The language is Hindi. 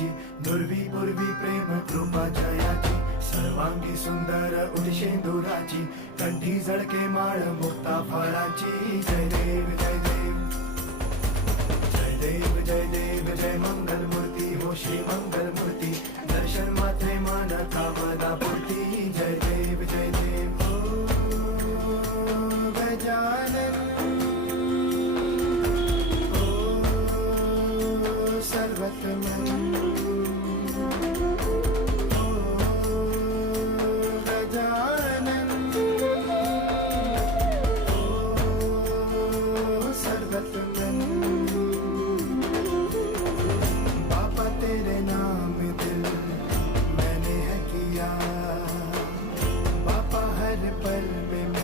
जयाची, दुर्वी पूर्वी प्रेम कृपा जयाची, सर्वांगी सुंदर उदिशेंदुराची, कंठी झळके माळ मुक्ता फळाची. जय देव जय देव जय देव जय देव जय मंगल मूर्ती हो श्री मंगल मूर्ती, दर्शन मात्रे मन कामना पूर्ती. जय